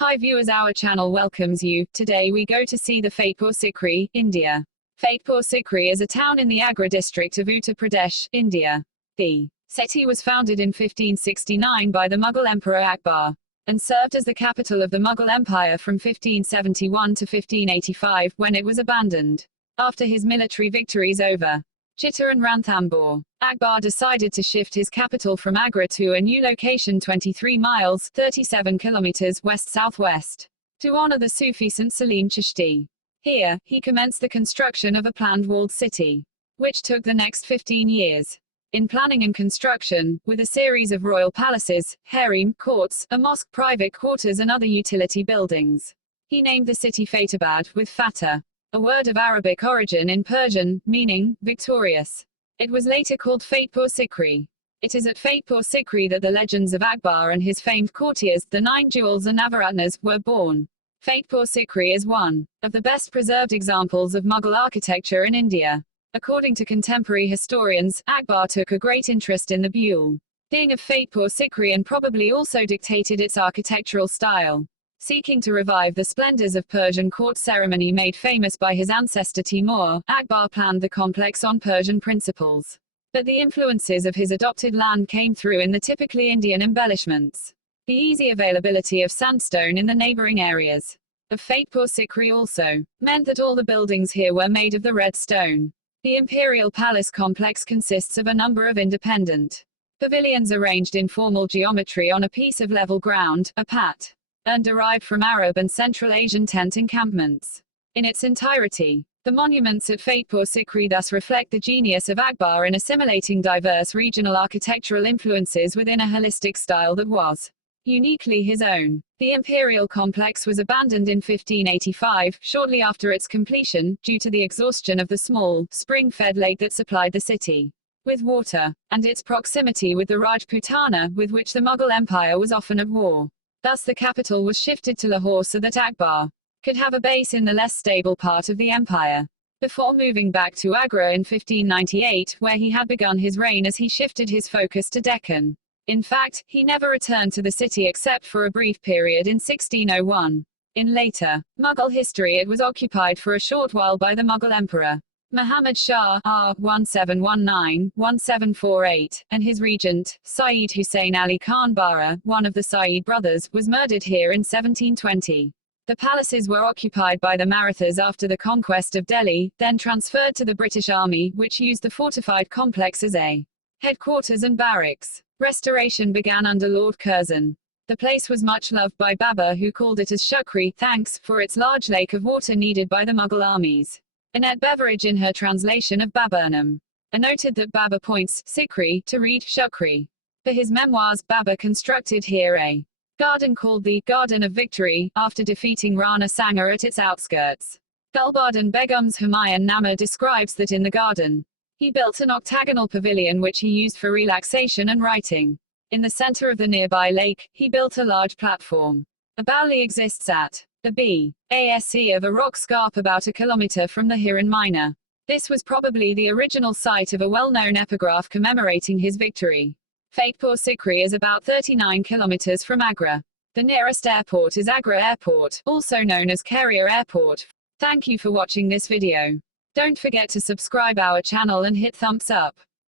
Hi viewers, our channel welcomes you. Today we go to see the Fatehpur Sikri, India. Fatehpur Sikri is a town in the Agra district of Uttar Pradesh, India. The city was founded in 1569 by the Mughal Emperor Akbar, and served as the capital of the Mughal Empire from 1571 to 1585, when it was abandoned. After his military victories over Chittor and Ranthambore, Akbar decided to shift his capital from Agra to a new location 23 miles 37 kilometers west-southwest, to honor the Sufi Saint Salim Chishti. Here, he commenced the construction of a planned walled city, which took the next 15 years. In planning and construction, with a series of royal palaces, harem, courts, a mosque, private quarters and other utility buildings. He named the city Fatehabad, with Fateh, a word of Arabic origin in Persian, meaning victorious. It was later called Fatehpur Sikri. It is at Fatehpur Sikri that the legends of Akbar and his famed courtiers, the 9 jewels and Navaratnas, were born. Fatehpur Sikri is one of the best preserved examples of Mughal architecture in India. According to contemporary historians, Akbar took a great interest in the building of Fatehpur Sikri and probably also dictated its architectural style. Seeking to revive the splendors of Persian court ceremony made famous by his ancestor Timur, Akbar planned the complex on Persian principles. But the influences of his adopted land came through in the typically Indian embellishments. The easy availability of sandstone in the neighboring areas of Fatehpur Sikri also meant that all the buildings here were made of the red stone. The imperial palace complex consists of a number of independent pavilions arranged in formal geometry on a piece of level ground, a pat, and derived from Arab and Central Asian tent encampments. In its entirety, the monuments at Fatehpur Sikri thus reflect the genius of Akbar in assimilating diverse regional architectural influences within a holistic style that was uniquely his own. The imperial complex was abandoned in 1585, shortly after its completion, due to the exhaustion of the small, spring-fed lake that supplied the city with water, and its proximity with the Rajputana, with which the Mughal Empire was often at war. Thus the capital was shifted to Lahore so that Akbar could have a base in the less stable part of the empire, before moving back to Agra in 1598, where he had begun his reign as he shifted his focus to Deccan. In fact, he never returned to the city except for a brief period in 1601. In later Mughal history it was occupied for a short while by the Mughal Emperor Muhammad Shah R. 1719-1748, and his regent, Saeed Hussain Ali Khan Bara, one of the Saeed brothers, was murdered here in 1720. The palaces were occupied by the Marathas after the conquest of Delhi, then transferred to the British Army, which used the fortified complex as a headquarters and barracks. Restoration began under Lord Curzon. The place was much loved by Babur, who called it as Shukri, thanks, for its large lake of water needed by the Mughal armies. Annette Beveridge in her translation of Baburnam noted that Babur points Sikri to read Shukri. For his memoirs, Babur constructed here a garden called the Garden of Victory, after defeating Rana Sanga at its outskirts. Gulbuddin Begum's Humayun Nama describes that in the garden, he built an octagonal pavilion which he used for relaxation and writing. In the center of the nearby lake, he built a large platform. A bauli exists at the base of a rock scarp about a kilometer from the Hiran Mina. This was probably the original site of a well-known epigraph commemorating his victory. Fatehpur Sikri is about 39 kilometers from Agra. The nearest airport is Agra Airport, also known as Carrier Airport. Thank you for watching this video. Don't forget to subscribe our channel and hit thumbs up.